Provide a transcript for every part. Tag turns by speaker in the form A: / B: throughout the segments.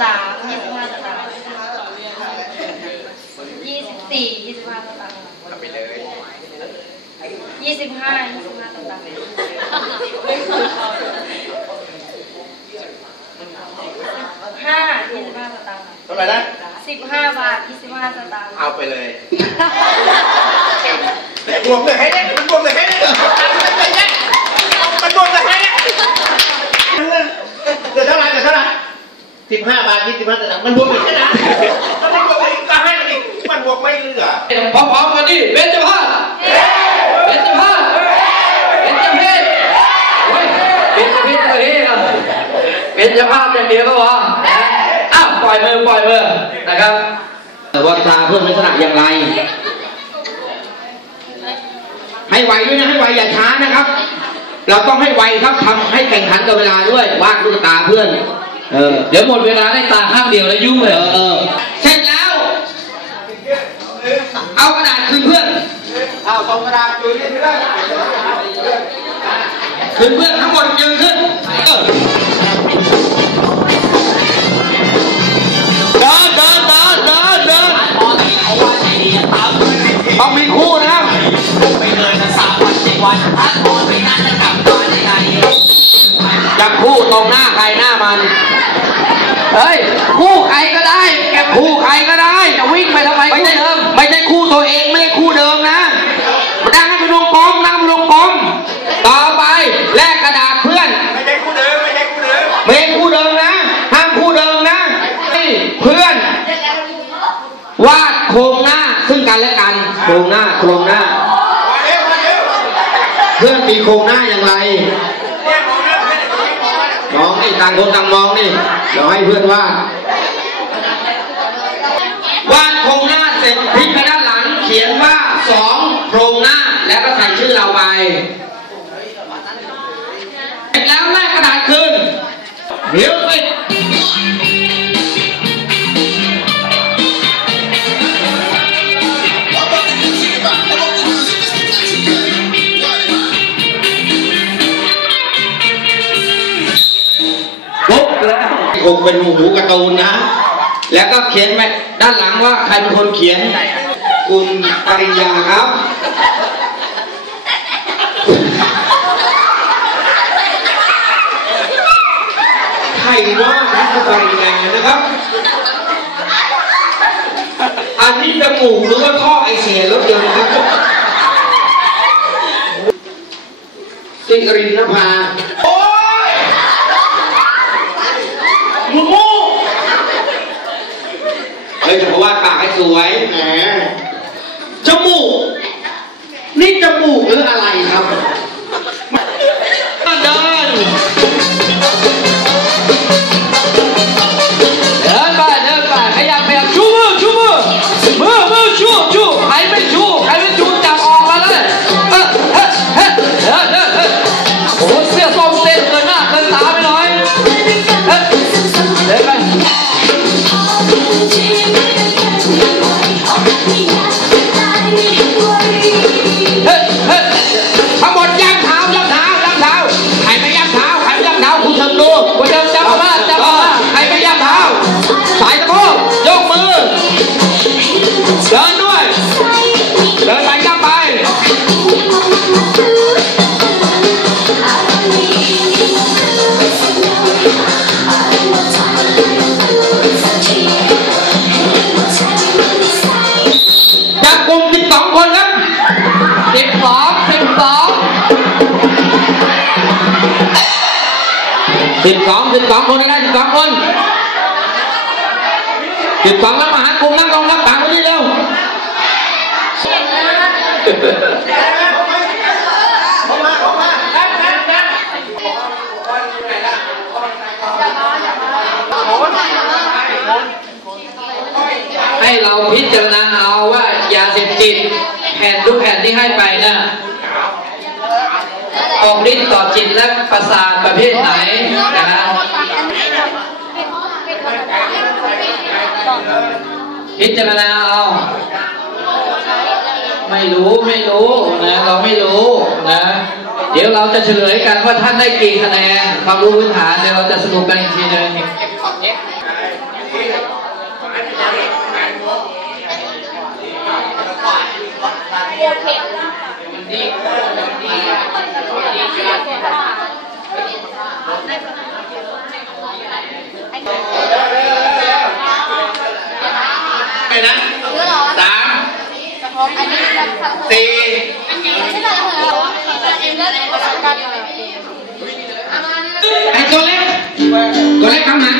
A: สามยี่สิบห้าสตางค์ยี่สิบสี่ยี่สิบห้าสตางค์
B: ทำไปเลย
A: ยี่สิบห้ายี่สิบห้าสตางค์ห้ายี่สิบห้าสตางค์
B: เท่าไหร่นะ
A: สิบห้าบาทยี่สิบห้าสตางค์
B: เอาไปเลยแต่รวมเลยให้ได้มันรวมเลยให้ได้มันรวมเลยให้ได้เกิดเท่าไหร่เกิดเท่าไหร่สิบห้า ยี่สิบห้าสตางค์มันรวมอีกแค่นั้นถ้ามันรวมอีกก็ให้อีกมันรวมไม่เหลือ
C: พร้อมๆกันดิเบญจภาสเบญจภาสเบญจเพศโอ้ยเบญจเพศตัวนี้เหรอเบญจภาสอย่างเดียวก็พอนะอ้าวปล่อยมือปล่อยมือนะครับวัดตาเพื่อนลักษณะอย่างไร ให้ไวด้วยนะให้ไวอย่าช้านะครับ เราต้องให้ไวครับทำให้แข่งขันกับเวลาด้วยวาดลูกตาเพื่อน เออเดี๋ยวหมดเวลาได้ตาข้างเดียวแล้วยุ่งเลยเออเออเสร็จแล้ว เอากระดาษคืนเพื่อน
B: เอาสองกระดาษอยู่นี่ไม่ได้
C: คืนเพื่อนทั้งหมดยืนขึ้นเออเดินเดินเดินเดินเดินต้องมีคู่นะครับจับ เฮ้ยคู่ใครก็ได้แกคู่ใครก็ได้จะวิ่งไปทำไมไม่ใช่ไม่ใช่คู่ตัวเองไม่ใช่คู่เดิมนะมานั่งให้เป็นวงกลมนั่งเป็นวงกลมต่อไปแลกกระดาษเพื่อน
B: ไม่ใช่คู่เดิมไม่ใช่คู่เดิม
C: ไม่ใช่คู่เดิมนะห้ามคู่เดิมนะนี่เพื่อนวาดโครงหน้าซึ่งกันและกันโครงหน้าโครงหน้า
B: มาเร็วมาเร็ว
C: เพื่อนมีโครงหน้าอย่างไร
B: นี่
C: ต่างคนต่างมองนี่เดี๋ยวให้เพื่อนวาดวาดโครงหน้าเสร็จพลิกไปด้านหลัง เขียนว่าสองโครงหน้าแล้วก็ใส่ชื่อเราไปเสร็จแล้วแลกกระดาษคืนเดี๋ยวไป คงเป็นหูการ์ตูนนะ แล้วก็เขียนไว้ด้านหลังว่าใครเป็นคนเขียน คุณปริญญาครับ ใครว่าคุณปริญญานะครับ อันนี้จมูกหรือว่าท่อไอเสียรถยนต์ครับสิรินภา
B: โอ้ยมึงโง่
C: เฮ้ย จะบอกว่าปากให้สวย
B: แหม
C: สิบสองสิบสองคนได้สิบสองคนสิบสองแล้วมาหากลุ่มนั่งกองรับตามคนนี้เร็ว พิจารณาเอาไม่รู้ไม่รู้นะเราไม่รู้นะ เดี๋ยวเราจะเฉลยกันว่าท่านได้กี่คะแนนความรู้พื้นฐานเดี๋ยวเราจะสรุปกันอีกทีนึง
B: ได้
C: เลยนะสามสี่ไอ้ตัวเล็กตัวเล็ก
B: ทำมา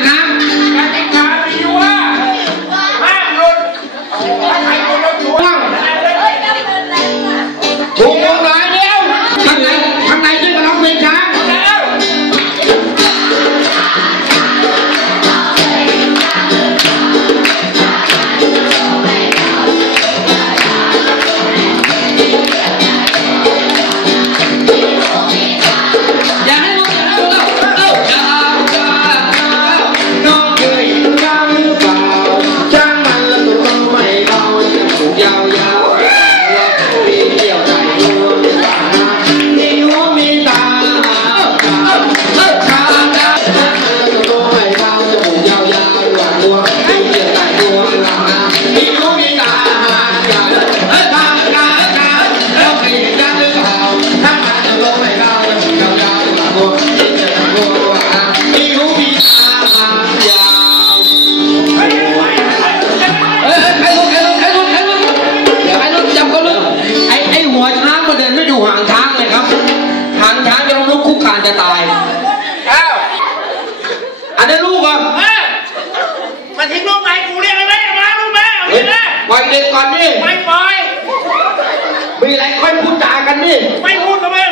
B: ไม่
C: พูดกั
B: บมึง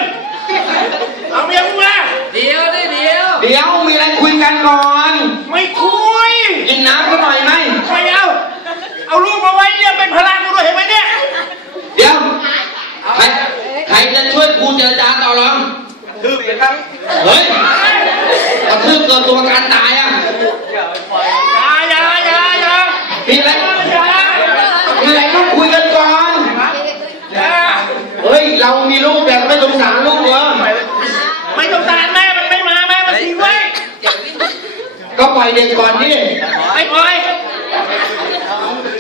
B: เอาเมียกูมา
C: เดี๋ยวดิเดี๋ยวเดี๋ยวมีอะไรคุยกันก่อน
B: ไม่คุย
C: กินน้ำก็หน่อยไหม
B: ไม่เอา เอาลูกมาไว้เนี่ยเป็นพลังกูด้วยเห็นไหมเนี่ย
C: เดี๋ยว ใครใครจะช่วยกูเจรจาต่อรอง
B: กระทืบเลยครับ
C: เฮ้ยกระทืบเกินตัวการตายอะ เด็กก่อ
B: นดิไปไปไย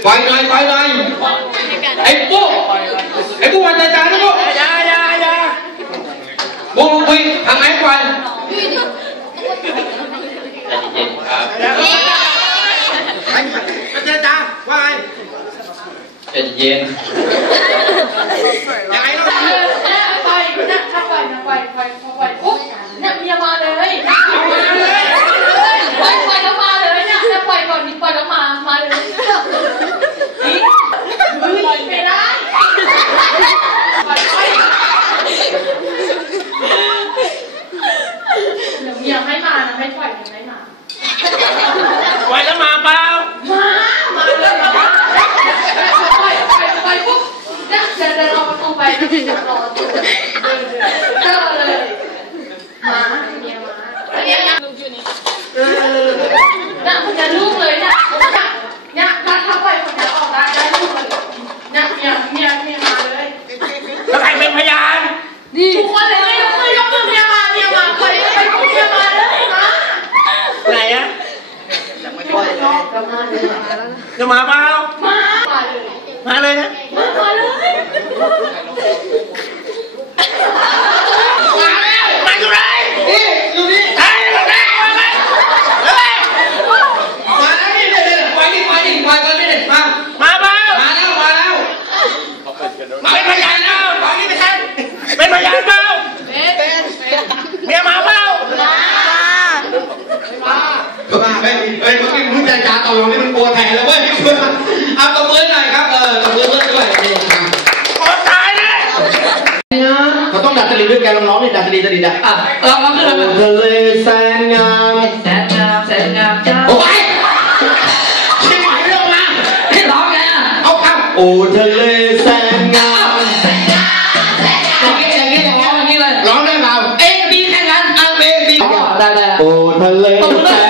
C: ปอยไน่ปอยยไอ้ปุ๊ไอ้ปุ๊วันจันทร์นะปุ๊
B: ยายายา
C: ปุ๊คุยทำไอ้ปอยมันจะจ้าว่าไงเย็น
A: เาเลยมาเมียมาเมียลูกอยู่นี่เออน่ะจะลูกเลยนะเนี่ยถ้ถ้าปคนเดียออกได้ได้ลูกเลยนี่เมียเมียยมาเลย
B: แล้วใครเป็นพยานนี่
A: ทุกคนเลยยกมือยกมือเมียมาเมียมา
B: ใค
C: รใครเมีย
B: มาเลย
C: นะไหอะจะมาเปล่ามามา
D: เล
C: ยนะมา
D: เล
C: ย
D: ca lông lón đi ta đi ta đi ta à lông lón cứ lên ta
C: lê sang ngam sang ngam sang ngam cha
D: ủa phải cái mày
C: đâu mà cái lọ kìa. Ông không ủa ta lê sang ngam Lón lên. Vào Ê, bi sang anh À, bi, bi Ồ, ta đây Ồ, ta lê sang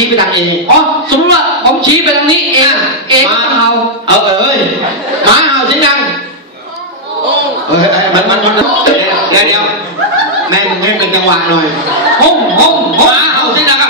C: ชี้ไปทางเอ
D: อ๋อสมมติว่าผมชี้ไปทางนี้เองเองก็ต้องเห่า
C: เออเอ้ยหมาเห่าเสียงดังเออเอ้ยมันมันมันเดี๋ยวเดี๋ยวเดี๋ยวแม่งให้เป็นจังหวะหน่อย
D: ห้องห้อง
C: หมาเห่าเสียงดังอะ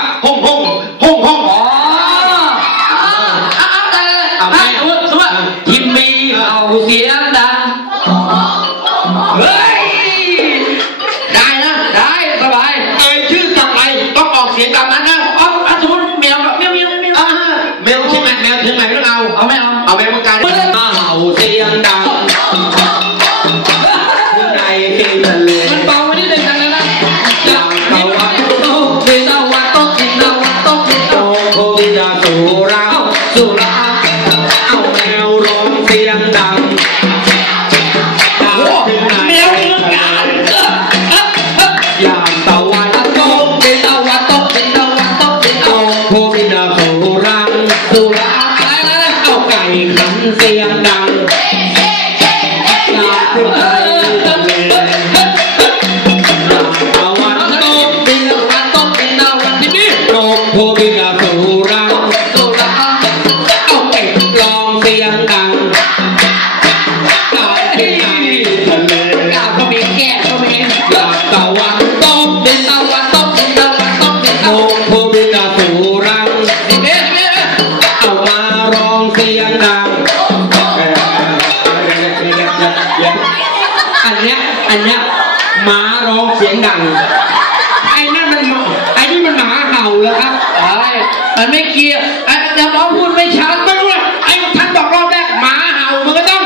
C: ห้องห้อง
D: ไม่เกี่
C: ย
D: ว
C: ไอ้
D: จะ
C: ร้อง
D: พูดไม่ชัด
C: ไม่รู้เลยไอ้ท่านบอกรอบแรกหมาเห่ามันก็ต้อง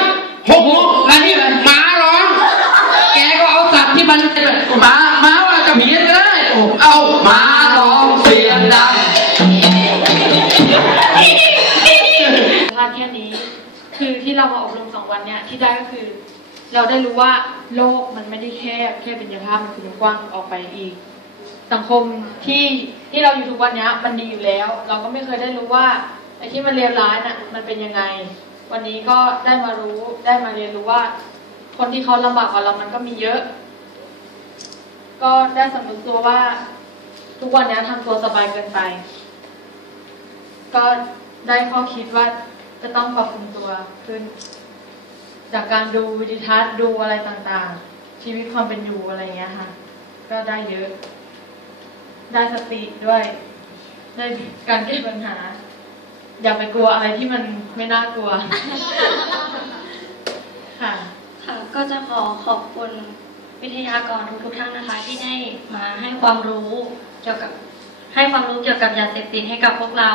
C: หกหัวอันนี้หมาร้อง
D: แกก็เอาสัตว์ที่มันหมาหมาว่าจะเพี้ยนก็ได้โอ้
C: เอาหมาร้องเสียงดัง
A: พลาดแค่นี้ คือที่เรามาอบรมสองวันเนี่ยที่ได้ก็คือ เราได้รู้ว่าโลกมันไม่ได้แคบแค่เป็นยภาพมันคือกว้างออกไปอีก สังคมที่ที่เราอยู่ทุกวันนี้มันดีอยู่แล้ว เราก็ไม่เคยได้รู้ว่าไอ้ที่มันเลวร้ายน่ะมันเป็นยังไง วันนี้ก็ได้มารู้ได้มาเรียนรู้ว่า คนที่เขาลำบากกว่าเรามันก็มีเยอะ ก็ได้สำนึกตัวว่า ทุกวันนี้ทำตัวสบายเกินไป ก็ได้ข้อคิดว่าจะต้องปรับปรุงตัวขึ้น จากการดูวิดีทัศน์ดูอะไรต่างๆ ชีวิตความเป็นอยู่อะไรเงี้ยค่ะ ก็ได้เยอะ ได้สติด้วย ได้การแก้ปัญหา อย่าไปกลัวอะไรที่มันไม่น่ากลัว ค่ะ
E: ค่ะก็จะขอขอบคุณวิทยากรทุกๆท่านนะคะ ที่ได้มาให้ความรู้เกี่ยวกับให้ความรู้เกี่ยวกับยาเสพติดให้กับพวกเรา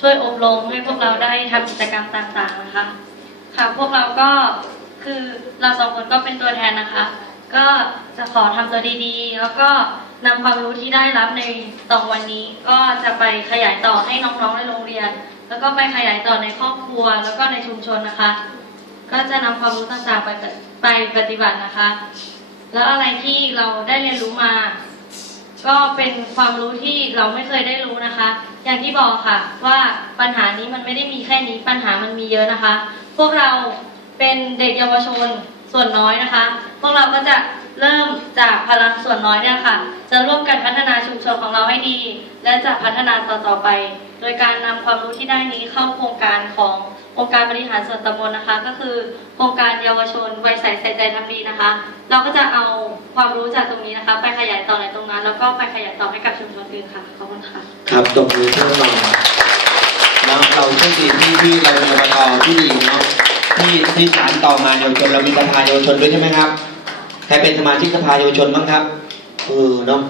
E: ช่วยอบรมให้พวกเราได้ทำกิจกรรมต่างๆนะคะ ค่ะพวกเราก็คือเราสองคนก็เป็นตัวแทนนะคะ ก็จะขอทำตัวดีๆ แล้วก็ นำความรู้ที่ได้รับในตอนวันนี้ก็จะไปขยายต่อให้น้องๆในโรงเรียน แล้วก็ไปขยายต่อในครอบครัว แล้วก็ในชุมชนนะคะ ก็จะนำความรู้ต่างๆไปไปปฏิบัตินะคะ แล้วอะไรที่เราได้เรียนรู้มา ก็เป็นความรู้ที่เราไม่เคยได้รู้นะคะ อย่างที่บอกค่ะ ว่าปัญหานี้มันไม่ได้มีแค่นี้ปัญหามันมีเยอะนะคะ พวกเราเป็นเด็กเยาวชนส่วนน้อยนะคะ พวกเราก็จะ เริ่มจากพลังส่วนน้อยเนี่ยค่ะ จะร่วมกันพัฒนาชุมชนของเราให้ดี และจะพัฒนาต่อๆไป โดยการนำความรู้ที่ได้นี้เข้าโครงการขององค์การบริหารส่วนตำบลนะคะ ก็คือโครงการเยาวชนวัยใสใส่ใจทำดีนะคะ เราก็จะเอาความรู้จากตรงนี้นะคะ ไปขยายต่อในตรงนั้น แล้วก็ไปขยายต่อให้กับชุมชนอื่นค่ะขอบคุณค่ะ
C: ครับตบมือเพื่อเราเนาเราโชคดีที่ที่เราเป็นอบตที่ดีเนาะที่ที่สารต่อมาเยาวชนเรามีสภาเยาวชนด้วยใช่ไหมครับ ใครเป็นสมาชิกสภาเยาวชนบ้างครับเออเนาะ